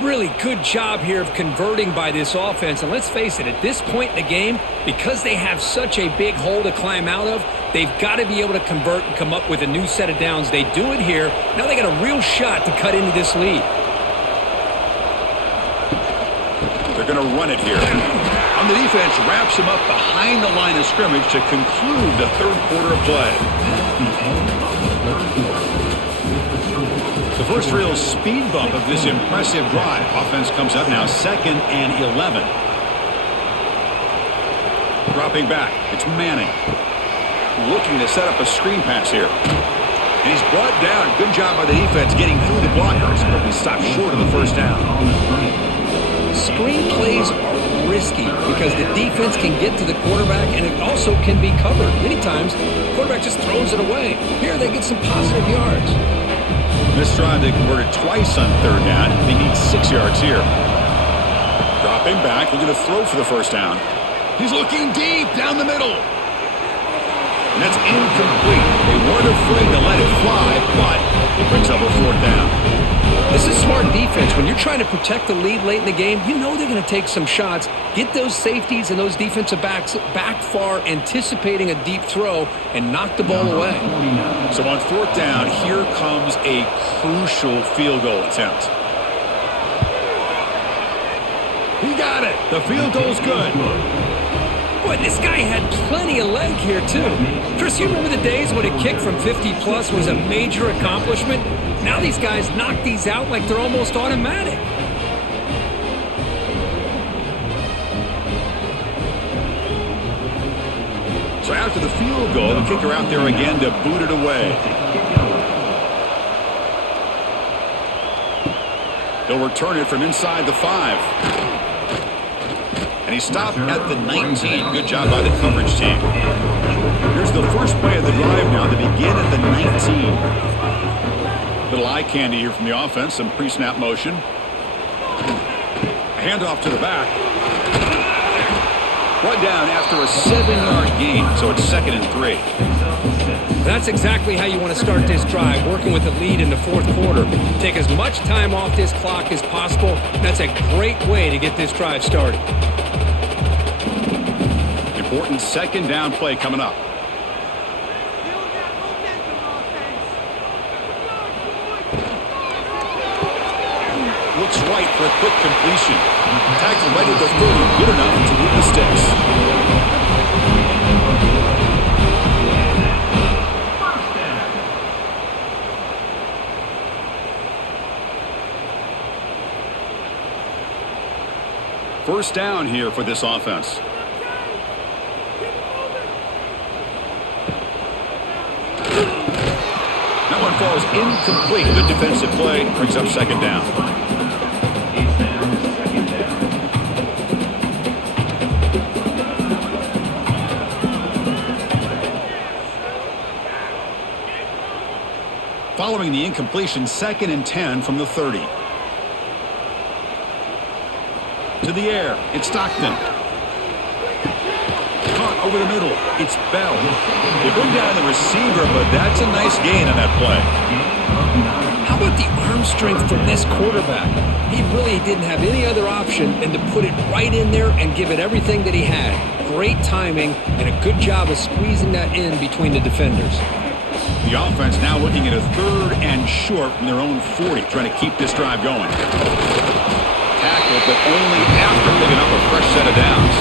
Really good job here of converting by this offense. And let's face it, at this point in the game, because they have such a big hole to climb out of, they've got to be able to convert and come up with a new set of downs. They do it here. Now they got a real shot to cut into this lead. They're going to run it here. On the defense, wraps him up behind the line of scrimmage to conclude the 3rd quarter of play. The first real speed bump of this impressive drive. Offense comes up now 2nd and 11. Dropping back. It's Manning. Looking to set up a screen pass here. And he's brought down. Good job by the defense getting through the blockers. But he stopped short of the 1st down. Screen plays are risky because the defense can get to the quarterback and it also can be covered. Many times, the quarterback just throws it away. Here they get some positive yards. This drive, they converted twice on 3rd down. They need 6 yards here. Dropping back, looking to throw for the 1st down. He's looking deep down the middle. And that's incomplete. They weren't afraid to let it fly, but it brings up a 4th down. This is smart defense. When you're trying to protect the lead late in the game, you know they're going to take some shots, get those safeties and those defensive backs back far, anticipating a deep throw, and knock the ball away. So on 4th down, here comes a crucial field goal attempt. He got it. The field goal's good. Boy, this guy had plenty of leg here, too. Chris, you remember the days when a kick from 50-plus was a major accomplishment? Now these guys knock these out like they're almost automatic. So after the field goal, the kicker out there again to boot it away. He'll return it from inside the 5. And he stopped at the 19. Good job by the coverage team. Here's the first play of the drive now. They begin at the 19. Little eye candy here from the offense. Some pre-snap motion. A handoff to the back. Brought down after a 7-yard gain. So it's 2nd and 3. That's exactly how you want to start this drive, working with the lead in the 4th quarter. Take as much time off this clock as possible. That's a great way to get this drive started. Important 2nd down play coming up. Looks right for a quick completion. Tackle right at the 30. Good enough to move the sticks. First down here for this offense. falls incomplete. Good defensive play. Brings up second down. He's down, second down. Following the incompletion, 2nd and 10 from the 30. To the air, it's Stockton. Caught over the middle, it's Bell. They bring down the receiver, but that's a nice gain on that play. How about the arm strength from this quarterback? He really didn't have any other option than to put it right in there and give it everything that he had. Great timing and a good job of squeezing that in between the defenders. The offense now looking at a 3rd and short from their own 40, trying to keep this drive going. Tackle, but only after picking up a fresh set of downs.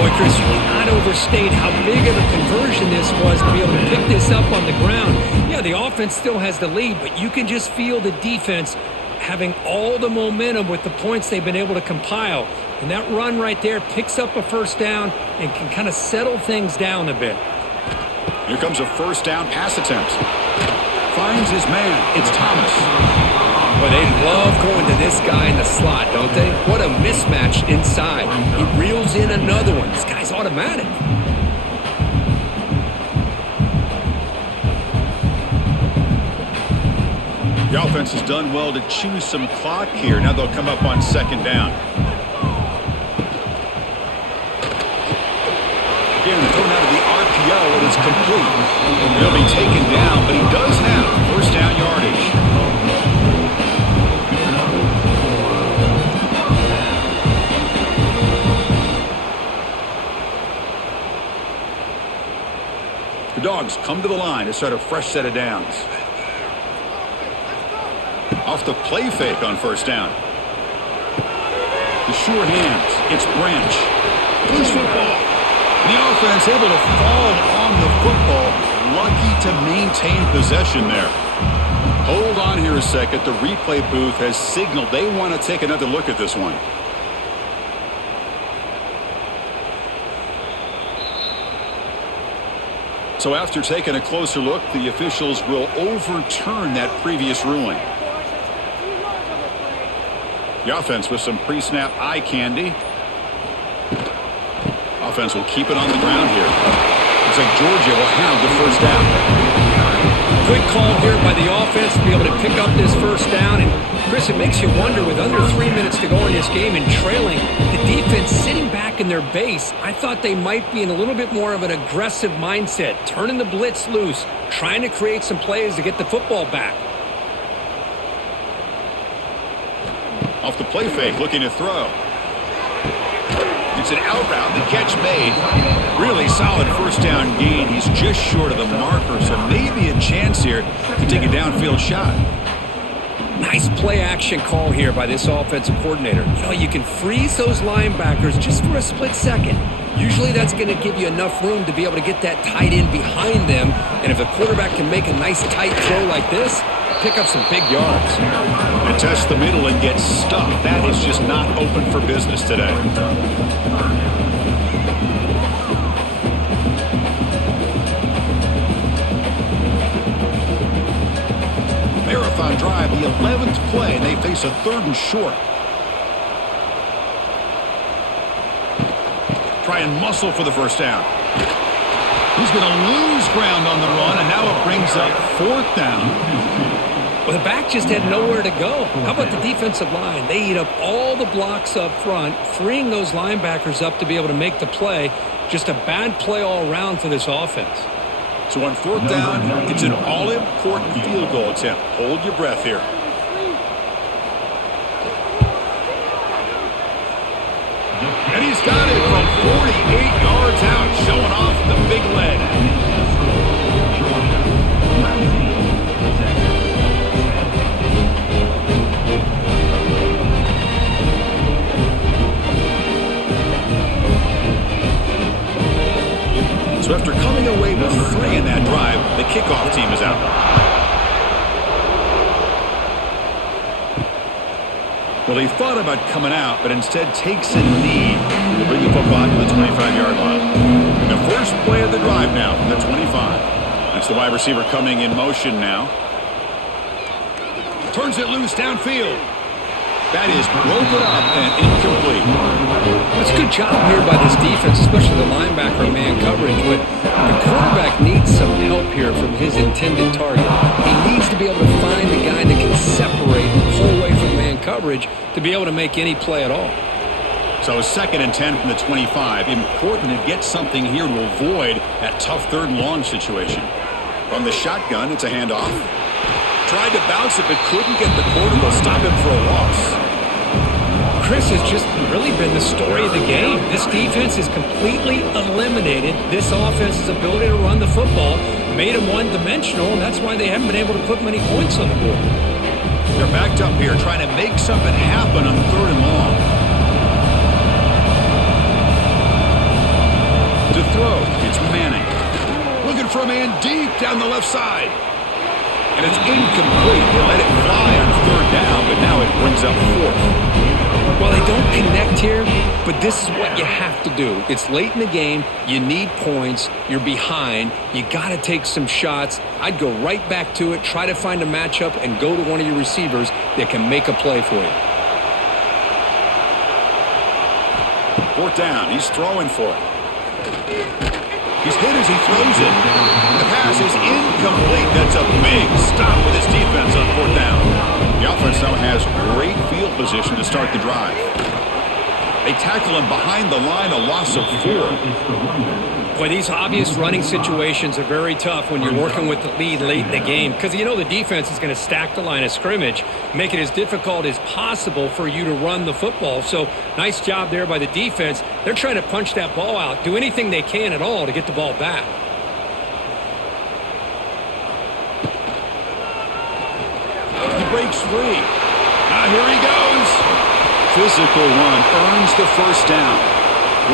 Boy, Chris, you cannot overstate how big of a conversion this was to be able to pick this up on the ground. Yeah, the offense still has the lead, but you can just feel the defense having all the momentum with the points they've been able to compile. And that run right there picks up a first down and can kind of settle things down a bit. Here comes a first down pass attempt. Finds his man. It's Thomas. Boy, they love going to this guy in the slot, don't they? What a mismatch inside. He reels in another one. This guy's automatic. The offense has done well to choose some clock here. Now they'll come up on 2nd down. Again, thrown out of the RPO, and it's complete. He'll be taken down, but he does have first down yardage. The Dogs come to the line to start a fresh set of downs. Off the play fake on first down. The sure hands. It's Branch. Loose football. The offense able to fall on the football. Lucky to maintain possession there. Hold on here a second. The replay booth has signaled they want to take another look at this one. So after taking a closer look, the officials will overturn that previous ruling. The offense with some pre-snap eye candy. Offense will keep it on the ground here. Looks like Georgia will have the first down. Good call here by the offense to be able to pick up this first down. And, Chris, it makes you wonder, with under 3 minutes to go in this game and trailing, the defense sitting back in their base, I thought they might be in a little bit more of an aggressive mindset, turning the blitz loose, trying to create some plays to get the football back. Off the play fake, looking to throw. It's an out route, the catch made. Really solid first down gain. He's just short of the marker, so maybe a chance here to take a downfield shot. Nice play action call here by this offensive coordinator. You know, you can freeze those linebackers just for a split second. Usually that's going to give you enough room to be able to get that tight end behind them. And if the quarterback can make a nice tight throw like this, pick up some big yards. And test the middle and get stuffed. That is just not open for business today. Marathon drive, the 11th play, and they face a 3rd and short. Try and muscle for the first down. He's going to lose ground on the run, and now it brings up 4th down. Well, the back just had nowhere to go. How about the defensive line? They eat up all the blocks up front, freeing those linebackers up to be able to make the play. Just a bad play all around for this offense. So on 4th down, it's an all-important field goal attempt. Hold your breath here. And he's got it from 48 yards out, showing off the big leg. So after coming away with 3 in that drive, the kickoff team is out. Well, he thought about coming out, but instead takes a knee to bring the football to the 25-yard line. And the first play of the drive now from the 25. A It's the wide receiver coming in motion now. Turns it loose downfield. That is broken up and incomplete. That's a good job here by this defense, especially the linebacker man coverage. But the quarterback needs some help here from his intended target. He needs to be able to find the guy that can separate and pull away from man coverage to be able to make any play at all. So 2nd and 10 from the 25. Important to get something here to avoid that tough 3rd and long situation. From the shotgun, it's a handoff. Tried to bounce it, but couldn't get the quarterback to stop him for a loss. Chris has just really been the story of the game. This defense has completely eliminated this offense's ability to run the football, made them one-dimensional, and that's why they haven't been able to put many points on the board. They're backed up here, trying to make something happen on 3rd and long. To throw, it's Manning. Looking for a man deep down the left side. And it's incomplete. They let it fly on 3rd down, but now it brings up 4th. Well, they don't connect here, but this is what you have to do. It's late in the game. You need points. You're behind. You got to take some shots. I'd go right back to it, try to find a matchup, and go to one of your receivers that can make a play for you. 4th down. He's throwing for it. He's hit as he throws it. The pass is incomplete. That's a big stop with his defense on 4th down. The offense now has great field position to start the drive. They tackle him behind the line, a loss of 4. Boy, these obvious running situations are very tough when you're working with the lead late in the game because you know the defense is going to stack the line of scrimmage, make it as difficult as possible for you to run the football. So nice job there by the defense. They're trying to punch that ball out, do anything they can at all to get the ball back. He breaks free. Now here he goes. Physical one earns the 1st down.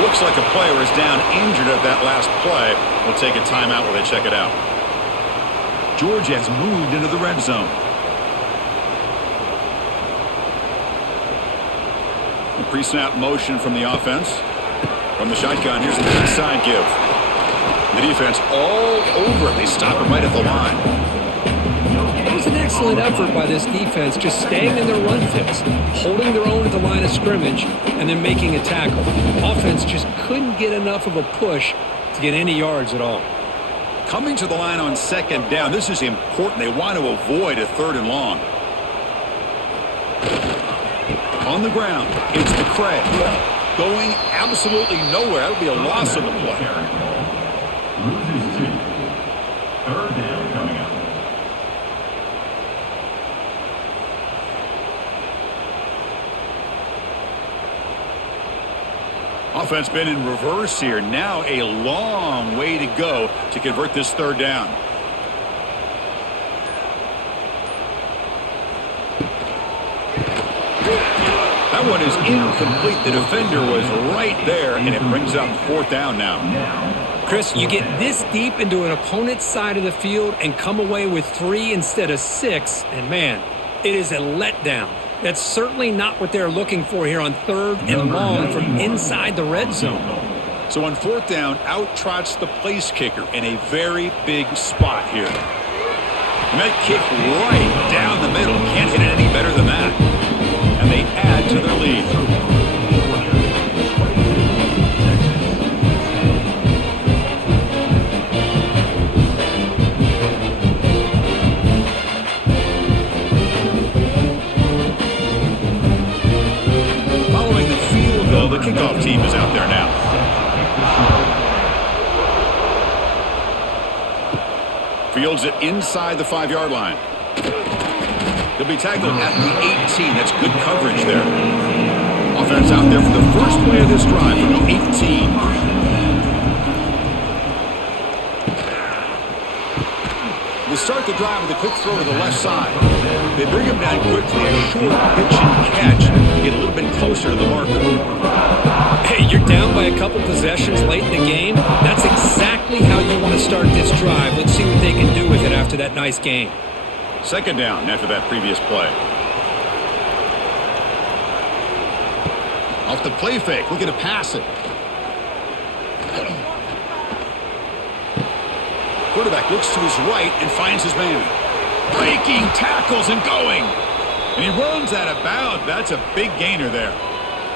Looks like a player is down injured at that last play. We'll take a timeout while they check it out. Georgia has moved into the red zone. A pre-snap motion from the offense. From the shotgun, here's an inside give. The defense all over it. They stop him right at the line. That was an excellent effort by this defense, just staying in their run fits, holding their own at the line of scrimmage, and then making a tackle. Offense just couldn't get enough of a push to get any yards at all. Coming to the line on 2nd down, this is important. They want to avoid a 3rd and long. On the ground, it's McCray. Going absolutely nowhere. That would be a loss on the play. Loses 2. 3rd down coming up. Offense been in reverse here. Now a long way to go to convert this 3rd down. That one is incomplete. The defender was right there, and it brings up 4th down now. Chris, you get this deep into an opponent's side of the field and come away with 3 instead of 6, and man, it is a letdown. That's certainly not what they're looking for here on 3rd and long from inside the red zone. So on 4th down, out trots the place kicker in a very big spot here. And that kick right down the middle. Can't hit it any better than that. And they add to their lead. The kickoff team is out there now. Fields it inside the 5-yard line. He'll be tackled at the 18. That's good coverage there. Offense out there for the first play of this drive from the 18. They start the drive with a quick throw to the left side. They bring him down quickly, a short pitch and catch to get a little bit closer to the marker. Hey, you're down by a couple possessions late in the game. That's exactly how you want to start this drive. Let's see what they can do with it after that nice game. 2nd down after that previous play. Off the play fake, looking to pass it. Quarterback looks to his right and finds his man. Breaking tackles and going. And he runs out of bounds. That's a big gainer there.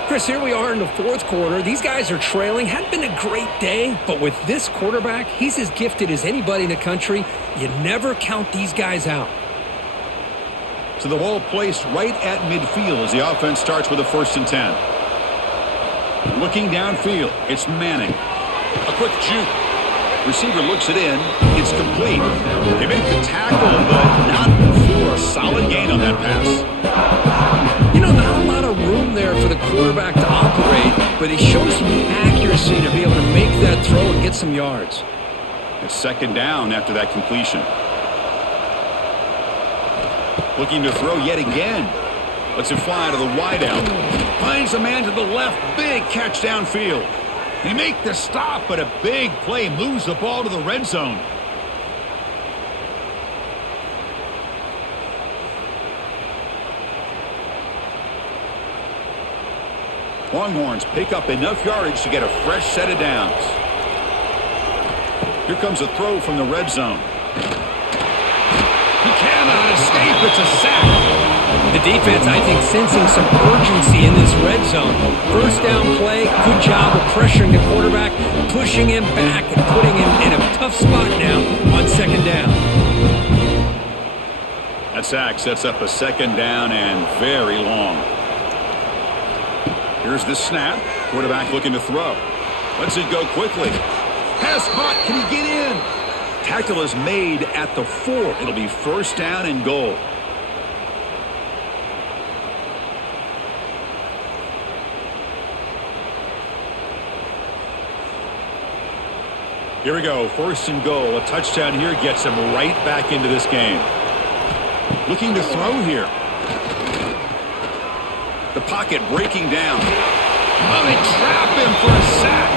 Chris, here we are in the fourth quarter. These guys are trailing. Hadn't been a great day, but with this quarterback, he's as gifted as anybody in the country. You never count these guys out. So the ball placed right at midfield as the offense starts with a 1st and 10. Looking downfield, it's Manning. A quick juke. Receiver looks it in. It's complete. They make the tackle, but not for a solid gain on that pass. You know, not a lot of room there for the quarterback to operate, but he shows some accuracy to be able to make that throw and get some yards. It's 2nd down after that completion. Looking to throw yet again. Lets it fly to the wideout. Finds a man to the left. Big catch downfield. They make the stop, but a big play moves the ball to the red zone. Longhorns pick up enough yardage to get a fresh set of downs. Here comes a throw from the red zone. He cannot escape. It's a sack. The defense, I think, sensing some urgency in this red zone. 1st down play, good job of pressuring the quarterback, pushing him back and putting him in a tough spot now on 2nd down. That sack sets up a 2nd down and very long. Here's the snap. Quarterback looking to throw. Lets it go quickly. Pass caught. Can he get in? Tackle is made at the 4. It'll be 1st down and goal. Here we go. 1st and goal. A touchdown here gets him right back into this game. Looking to throw here. The pocket breaking down. Oh, they trap him for a sack.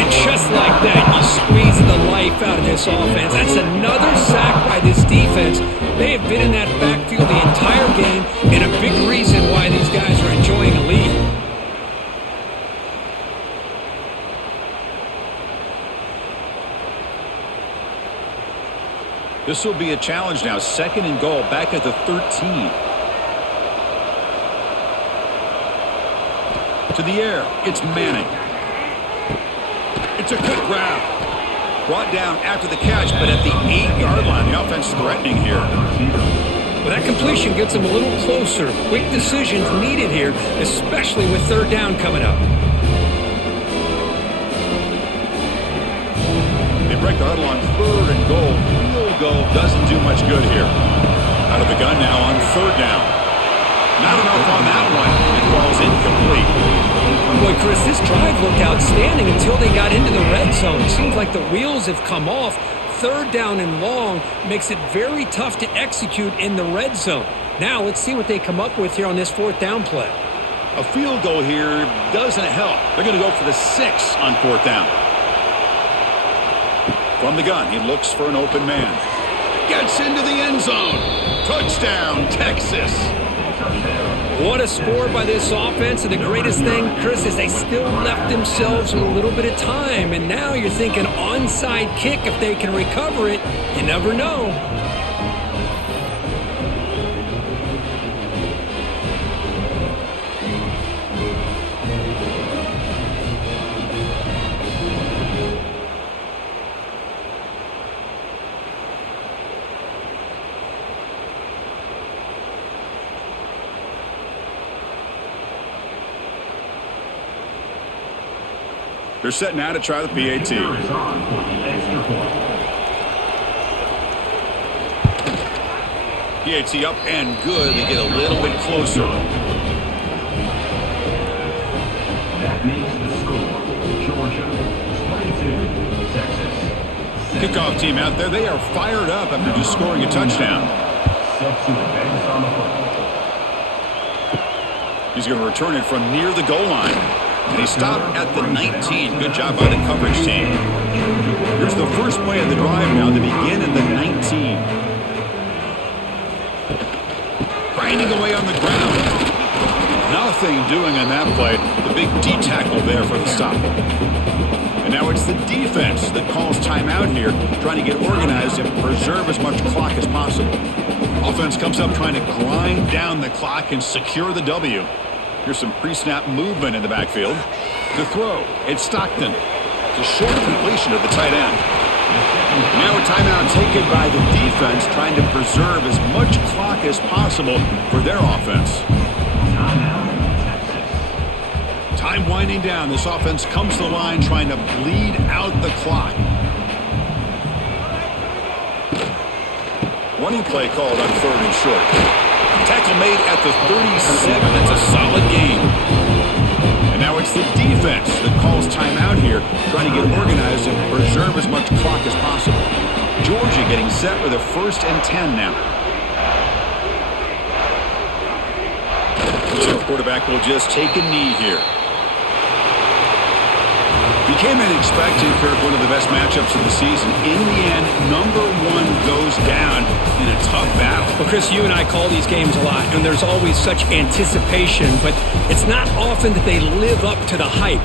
And just like that, you squeeze the life out of this offense. That's another sack by this defense. They have been in that backfield the entire game, and a big reason why these guys are enjoying a lead. This will be a challenge now. 2nd and goal, back at the 13. To the air, it's Manning. It's a good grab. Brought down after the catch, but at the 8-yard line. The offense threatening here. Well, that completion gets them a little closer. Quick decisions needed here, especially with 3rd down coming up. They break the huddle on 3rd and goal. Field goal doesn't do much good here. Out of the gun now on 3rd down. Not enough on that one. It falls incomplete. Boy, Chris, this drive looked outstanding until they got into the red zone. It seems like the wheels have come off. 3rd down and long makes it very tough to execute in the red zone. Now let's see what they come up with here on this 4th down play. A field goal here doesn't help. They're going to go for the 6 on 4th down. From the gun, he looks for an open man. Gets into the end zone. Touchdown, Texas. What a score by this offense, and the greatest thing, Chris, is they still left themselves with a little bit of time, and now you're thinking onside kick if they can recover it. You never know. They're setting out to try the PAT. PAT up and good. They get a little bit closer. That makes the score. Georgia 22, Texas. Kickoff team out there. They are fired up after just scoring a touchdown. Set to advance on the football. He's going to return it from near the goal line. And he stopped at the 19. Good job by the coverage team. Here's the first play of the drive now. They begin at the 19. Grinding away on the ground. Nothing doing on that play. The big D tackle there for the stop. And now it's the defense that calls timeout here, trying to get organized and preserve as much clock as possible. Offense comes up trying to grind down the clock and secure the W. Here's some pre-snap movement in the backfield. To throw, it's Stockton. It's a short completion of the tight end. Now a timeout taken by the defense, trying to preserve as much clock as possible for their offense. Time winding down. This offense comes to the line trying to bleed out the clock. Running play called on 3rd and short. Tackle made at the 37. That's a solid gain. And now it's the defense that calls timeout here, trying to get organized and preserve as much clock as possible. Georgia getting set with a 1st and 10 now. So the quarterback will just take a knee here. Became unexpected, Kirk, one of the best matchups of the season. In the end, number 1 goes down in a tough battle. Well, Chris, you and I call these games a lot, and there's always such anticipation, but it's not often that they live up to the hype.